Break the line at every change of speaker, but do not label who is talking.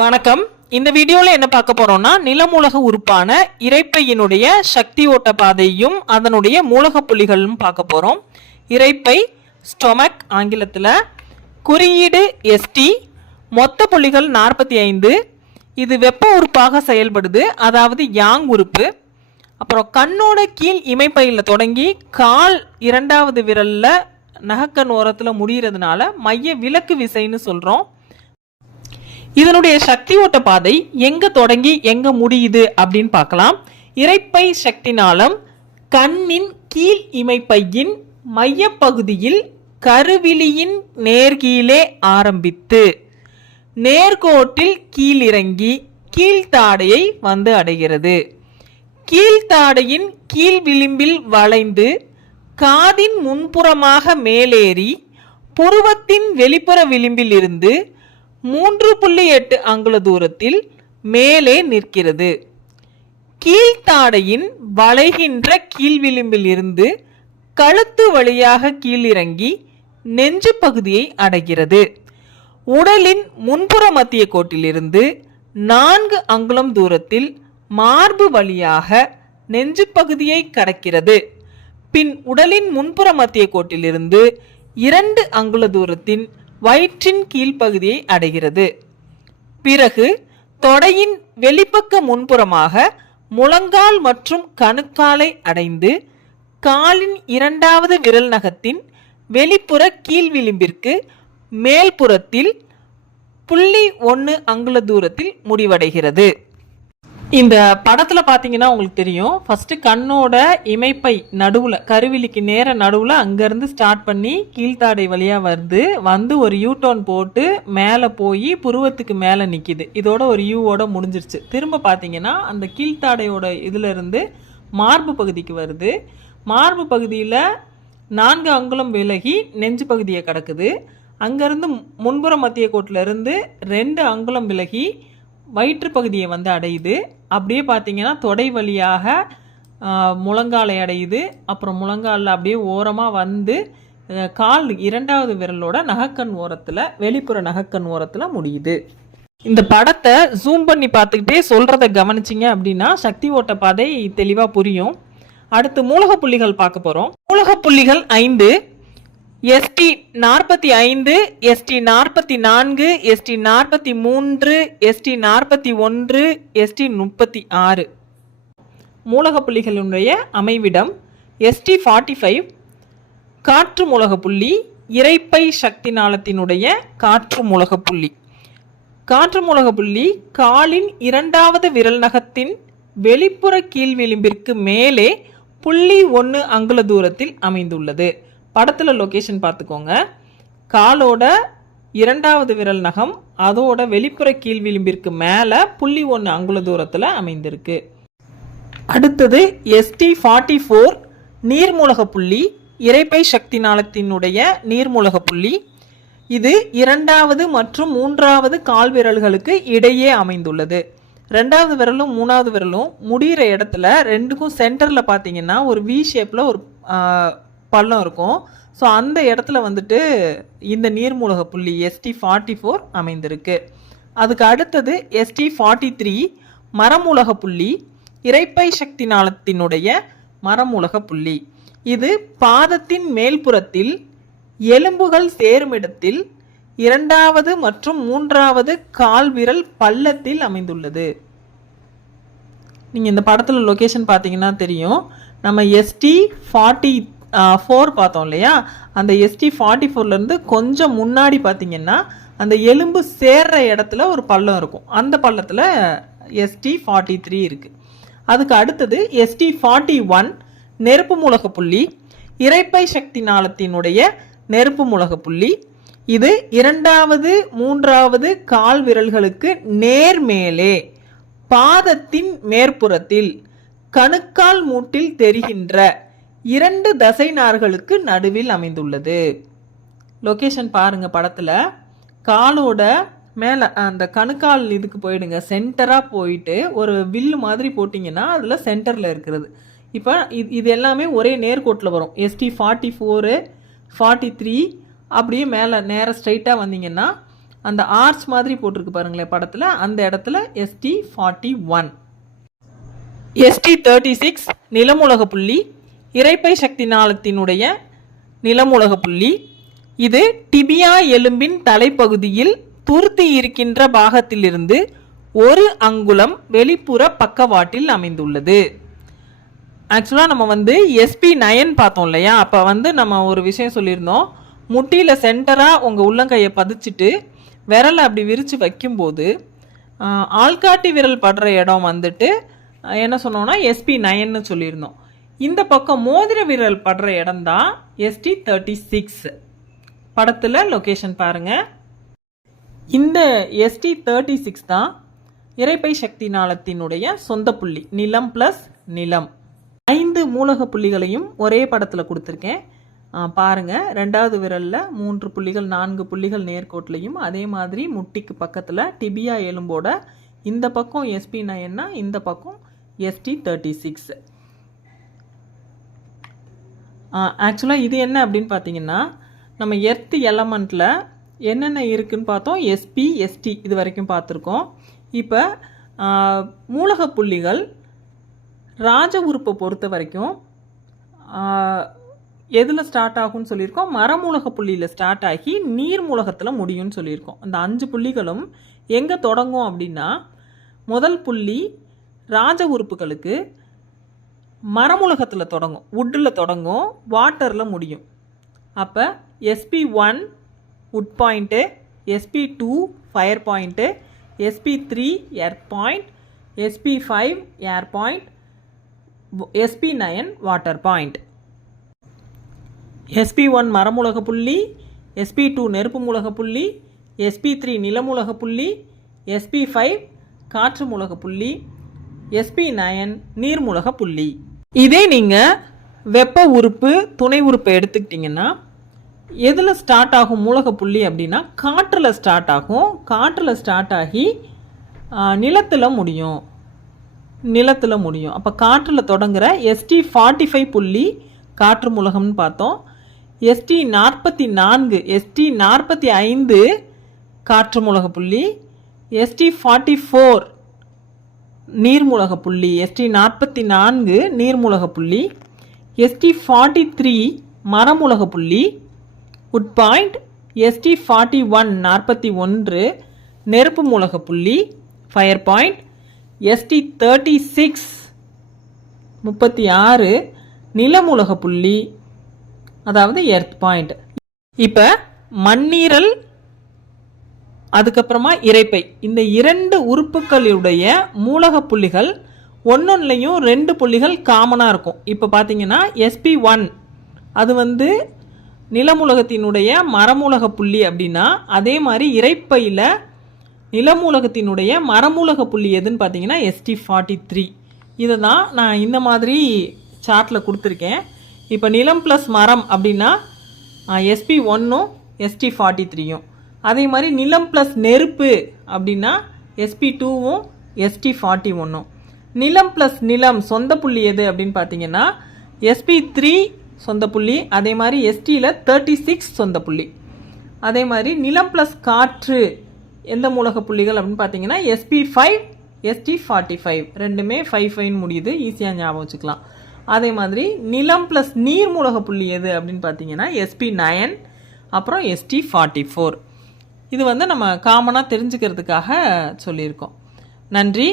வணக்கம். இந்த வீடியோவில் என்ன பார்க்க போறோம்னா நிலமூலக உறுப்பான இறைப்பையினுடைய சக்தி ஓட்ட பாதையும் அதனுடைய மூலக புள்ளிகளும் பார்க்க போறோம். இறைப்பை ஸ்டொமக் ஆங்கிலத்தில் குறியீடு எஸ்டி மொத்த புள்ளிகள் நாற்பத்தி ஐந்து இது வெப்ப உறுப்பாக செயல்படுது அதாவது யாங் உறுப்பு. அப்புறம் கண்ணோட கீழ் இமைப்பையில் தொடங்கி கால் இரண்டாவது விரலில் நகக்கண் ஓரத்தில் முடிகிறதுனால மைய விலக்கு விசைன்னு சொல்கிறோம் இதனுடைய சக்தி ஓட்ட பாதை எங்க தொடங்கி எங்க முடியுது அப்படின்னு பார்க்கலாம். இறைப்பை சக்தி நாளம் கண்ணின் கீழ் இமைப்பையின் மையப்பகுதியில் கருவிழியின் நேர்கீழே ஆரம்பித்து நேர்கோட்டில் கீழிறங்கி கீழ்த்தாடையை வந்து அடைகிறது. கீழ்த்தாடையின் கீழ் விளிம்பில் வளைந்து காதின் முன்புறமாக மேலேறி புருவத்தின் வெளிப்புற விளிம்பில் இருந்து மூன்று புள்ளி எட்டு அங்குல தூரத்தில் மேலே நிற்கிறது. கீழ்த்தாடையின் வளைகின்ற கீழ்விளிம்பில் இருந்து கழுத்து வழியாக கீழிறங்கி நெஞ்சு பகுதியை அடைகிறது. உடலின் முன்புற மத்திய கோட்டிலிருந்து நான்கு அங்குலம் தூரத்தில் மார்பு வழியாக நெஞ்சு பகுதியை கடக்கிறது. பின் உடலின் முன்புற மத்திய கோட்டிலிருந்து இரண்டு அங்குல தூரத்தின் வயிற்றின் கீழ்ப்பகுதியை அடைகிறது. பிறகு தொடையின் வெளிப்பக்க முன்புறமாக முழங்கால் மற்றும் கணுக்காலை அடைந்து காலின் இரண்டாவது விரல் நகத்தின் வெளிப்புற கீழ் விளிம்பிற்கு மேல்புறத்தில் புள்ளி ஒன்று அங்குல தூரத்தில் முடிவடைகிறது. இந்த படத்துல பாத்தீங்கன்னா உங்களுக்கு தெரியும். ஃபர்ஸ்ட் கண்ணோட இமைப்பை நடுவுல கருவிலிக்கு நேர நடுவுல அங்கிருந்து ஸ்டார்ட் பண்ணி கீழ்த்தாடை வழியா வருது. வந்து ஒரு யூ டர்ன் போட்டு மேல போய் புருவத்துக்கு மேல நிக்குது. இதோட ஒரு யூவோட முடிஞ்சிருச்சு. திரும்ப பாத்தீங்கன்னா அந்த கீழ்த்தாடையோட இதுல இருந்து மார்பு பகுதிக்கு வருது. மார்பு பகுதியில நான்கு அங்குலம் விலகி நெஞ்சு பகுதியை கடக்குது. அங்கேருந்து முன்புற மத்திய கோட்டில இருந்து ரெண்டு அங்குலம் விலகி வயிற்று பகுதியை வந்து அடையுது. அப்படியே பார்த்தீங்கன்னா தொடை வழியாக முழங்காலை அடையுது. அப்புறம் முழங்காலில் அப்படியே ஓரமாக வந்து கால் இரண்டாவது விரலோட நகக்கண் ஓரத்தில் வெளிப்புற நகக்கண் ஓரத்தில் முடியுது. இந்த படத்தை ஜூம் பண்ணி பார்த்துக்கிட்டே சொல்கிறத கவனிச்சிங்க அப்படின்னா சக்தி ஓட்ட பாதை தெளிவாக புரியும். அடுத்து மூலக புள்ளிகள் பார்க்க போகிறோம் மூலக புள்ளிகள் ஐந்து எஸ்டி நாற்பத்தி ஐந்து எஸ்டி நாற்பத்தி நான்கு எஸ்டி நாற்பத்தி மூன்று எஸ்டி நாற்பத்தி ஒன்று எஸ்டி முப்பத்தி ஆறு. மூலக புள்ளிகளுடைய அமைவிடம் எஸ்டி ஃபார்ட்டி ஃபைவ் காற்று மூலக புள்ளி இரைப்பை சக்தி நாளத்தினுடைய காற்று மூலக புள்ளி காற்று மூலக புள்ளி காலின் இரண்டாவது விரல் நகத்தின் வெளிப்புற கீழ் விளிம்பிற்கு மேலே புள்ளி ஒன்று அங்குல தூரத்தில் அமைந்துள்ளது. படத்தில் லொக்கேஷன் பார்த்துக்கோங்க. காலோட இரண்டாவது விரல் நகம் அதோட வெளிப்புற கீழ் விளிம்பிற்கு மேலே புள்ளி ஒன்று அங்குல தூரத்தில் அமைந்திருக்கு. அடுத்தது எஸ்டி ஃபார்ட்டி ஃபோர் நீர்மூலக புள்ளி இறைப்பை சக்தி நாளத்தினுடைய நீர்மூலக புள்ளி. இது இரண்டாவது மற்றும் மூன்றாவது கால் விரல்களுக்கு இடையே அமைந்துள்ளது. ரெண்டாவது விரலும் மூணாவது விரலும் முடிகிற இடத்துல ரெண்டுக்கும் சென்டரில் பார்த்தீங்கன்னா ஒரு வி ஷேப்பில் ஒரு பள்ளம் இருக்கும். ஸோ அந்த இடத்துல வந்துட்டு இந்த நீர்மூலக புள்ளி எஸ்டி ஃபார்ட்டி ஃபோர் அமைந்திருக்கு. அதுக்கு அடுத்தது எஸ்டி ஃபார்ட்டி த்ரீ மரமூலக புள்ளி இறைப்பை சக்தி நாளத்தினுடைய மரமூலக புள்ளி. இது பாதத்தின் மேல்புறத்தில் எலும்புகள் சேருமிடத்தில் இரண்டாவது மற்றும் மூன்றாவது கால்விரல் பள்ளத்தில் அமைந்துள்ளது. நீங்கள் இந்த படத்தில் லொக்கேஷன் பார்த்தீங்கன்னா தெரியும். நம்ம எஸ்டி ஃபார்ட்டி ஃபோர் பார்த்தோம் இல்லையா? அந்த எஸ்டி ஃபார்ட்டி ஃபோர்லேருந்து கொஞ்சம் முன்னாடி பார்த்தீங்கன்னா அந்த எலும்பு சேர்ற இடத்துல ஒரு பள்ளம் இருக்கும். அந்த பள்ளத்தில் எஸ்டி ஃபார்ட்டி த்ரீ இருக்குது அதுக்கு அடுத்தது எஸ்டி ஃபார்ட்டி ஒன் நெருப்பு மூலக புள்ளி இறைப்பை சக்தி நாளத்தினுடைய நெருப்பு மூலக புள்ளி. இது இரண்டாவது மூன்றாவது கால் விரல்களுக்கு நேர் மேலே பாதத்தின் மேற்புறத்தில் கணுக்கால் மூட்டில் தெரிகின்ற இரண்டு தசை நார்களுக்கு நடுவில் அமைந்துள்ளது. லொக்கேஷன் பாருங்க படத்துல. காலோட மேலே அந்த கணுக்கால் இதுக்கு போயிடுங்க. சென்டராக போயிட்டு ஒரு வில்லு மாதிரி போட்டிங்கன்னா அதில் சென்டரில் இருக்கிறது. இப்போ இது இது எல்லாமே ஒரே நேர்கோட்டில் வரும். ST forty four forty three அப்படியே மேலே நேராக ஸ்ட்ரைட்டாக வந்தீங்கன்னா அந்த ஆர்ச் மாதிரி போட்டிருக்கு பாருங்களேன் படத்தில். அந்த இடத்துல ST forty one ST thirty six நிலமூலக புள்ளி இறைப்பை சக்தி நாளத்தினுடைய நிலமூலக புள்ளி. இது டிபியா எலும்பின் தலைப்பகுதியில் துருத்தி இருக்கின்ற பாகத்திலிருந்து ஒரு அங்குலம் வெளிப்புற பக்கவாட்டில் அமைந்துள்ளது. ஆக்சுவலாக நம்ம வந்து எஸ்பி நயன் பார்த்தோம் இல்லையா? அப்போ வந்து நம்ம ஒரு விஷயம் சொல்லியிருந்தோம். முட்டியில் சென்டராக உங்கள் உள்ளங்கையை பதிச்சுட்டு விரலை அப்படி விரித்து வைக்கும்போது ஆள்காட்டி விரல் படுற இடம் வந்துட்டு என்ன சொன்னோம்னா எஸ்பி நயன்னு சொல்லியிருந்தோம். இந்த பக்கம் மோதிர விரல் படுற இடம் தான் எஸ்டி தேர்ட்டி சிக்ஸ் படத்தில் லொக்கேஷன் பாருங்கள் இந்த எஸ்டி தேர்ட்டி சிக்ஸ் தான் இறைப்பை சக்தி நாளத்தினுடைய சொந்த புள்ளி நிலம் ப்ளஸ் நிலம். ஐந்து மூலக புள்ளிகளையும் ஒரே படத்தில் கொடுத்துருக்கேன். பாருங்கள் ரெண்டாவது விரலில் மூன்று புள்ளிகள் நான்கு புள்ளிகள் நேர்கோட்லையும் அதே மாதிரி முட்டிக்கு பக்கத்தில் டிபியா எலும்போட இந்த பக்கம் எஸ்பி நயன்னா இந்த பக்கம் எஸ்டி தேர்ட்டி சிக்ஸ் ஆக்சுவலாக இது என்ன அப்படின்னு பார்த்தீங்கன்னா நம்ம எர்த் எலமெண்ட்டில் என்னென்ன இருக்குதுன்னு பார்த்தோம். எஸ்பி எஸ்டி இது வரைக்கும் பார்த்துருக்கோம். இப்போ மூலக புள்ளிகள் ராஜ உறுப்பை பொறுத்த வரைக்கும் எதில் ஸ்டார்ட் ஆகும்னு சொல்லியிருக்கோம்? மரமூலக புள்ளியில் ஸ்டார்ட் ஆகி நீர் மூலகத்தில் முடியும்னு சொல்லியிருக்கோம். அந்த அஞ்சு புள்ளிகளும் எங்கே தொடங்கும் அப்படின்னா முதல் புள்ளி ராஜ உறுப்புகளுக்கு மரமுலகத்தில் தொடங்கும் வுட்டில் தொடங்கும் வாட்டரில் முடியும் அப்போ SP one wood point SP two fire point SP three air point SP five air point SP nine water point SP one மரமுலக புள்ளி எஸ்பி டூ நெருப்பு மூலக புள்ளி எஸ்பி த்ரீ நிலமுலக புள்ளி எஸ்பி ஃபைவ் காற்று மூலக புள்ளி எஸ்பி நயன் நீர்மூலக புள்ளி இதே நீங்கள் வெப்ப உறுப்பு துணை உறுப்பை எடுத்துக்கிட்டிங்கன்னா எதில் ஸ்டார்ட் ஆகும் மூலக புள்ளி அப்படின்னா காற்றில் ஸ்டார்ட் ஆகும். காற்றில் ஸ்டார்ட் ஆகி நிலத்தில் முடியும். நிலத்தில் முடியும். அப்போ காற்றில் தொடங்குற எஸ்டி ஃபார்ட்டி ஃபைவ் புள்ளி காற்று மூலகம்னு பார்த்தோம். எஸ்டி நாற்பத்தி நான்கு எஸ்டி நாற்பத்தி ஐந்து காற்று மூலக புள்ளி. எஸ்டி ஃபார்ட்டி ஃபோர் நீர்மூலக புள்ளி எஸ்டி நாற்பத்தி நான்கு நீர்மூலக புள்ளி எஸ்டி ஃபார்ட்டி த்ரீ மரமூலக புள்ளி wood point ST forty one நாற்பத்தி ஒன்று நெருப்பு மூலக புள்ளி fire point ST thirty six முப்பத்தி ஆறு நிலமூலக புள்ளி அதாவது எர்த் பாயிண்ட் இப்போ மண்ணீரல் அதுக்கப்புறமா இறைப்பை. இந்த இரண்டு உறுப்புகளுடைய மூலக புள்ளிகள் ஒன்னொன்னுலையும் ரெண்டு புள்ளிகள் காமனாக இருக்கும். இப்போ பார்த்தீங்கன்னா எஸ்பி ஒன் அது வந்து நிலமூலகத்தினுடைய மரமூலக புள்ளி அப்படின்னா அதே மாதிரி இறைப்பையில் நிலமூலகத்தினுடைய மரமூலக புள்ளி எதுன்னு பார்த்தீங்கன்னா எஸ்டி ஃபார்ட்டி த்ரீ இதை தான் நான் இந்த மாதிரி சார்ட்டில் கொடுத்துருக்கேன். இப்போ நிலம் ப்ளஸ் மரம் அப்படின்னா எஸ்பி ஒன்றும் எஸ்டி ஃபார்ட்டி த்ரீயும் அதே மாதிரி நிலம் ப்ளஸ் நெருப்பு அப்படின்னா எஸ்பி டூவும் எஸ்டி ஃபார்ட்டி ஒன்றும் நிலம் ப்ளஸ் நிலம் சொந்த புள்ளி எது அப்படின்னு பார்த்தீங்கன்னா எஸ்பி த்ரீ சொந்த புள்ளி அதே மாதிரி எஸ்டியில் தேர்ட்டி சிக்ஸ் சொந்த புள்ளி. அதே மாதிரி நிலம் ப்ளஸ் காற்று எந்த மூலக புள்ளிகள் அப்படின்னு பார்த்தீங்கன்னா SP five ST forty five ரெண்டுமே ஃபைவ் ஃபைவ்னு முடியுது. ஈஸியாக ஞாபகம் வச்சுக்கலாம். அதே மாதிரி நிலம் ப்ளஸ் நீர் மூலக புள்ளி எது அப்படின்னு பார்த்தீங்கன்னா எஸ்பி நயன் அப்புறம் எஸ்டி ஃபார்ட்டி ஃபோர் இது வந்து நம்ம காமனாக தெரிஞ்சுக்கிறதுக்காக சொல்லியிருக்கோம். நன்றி.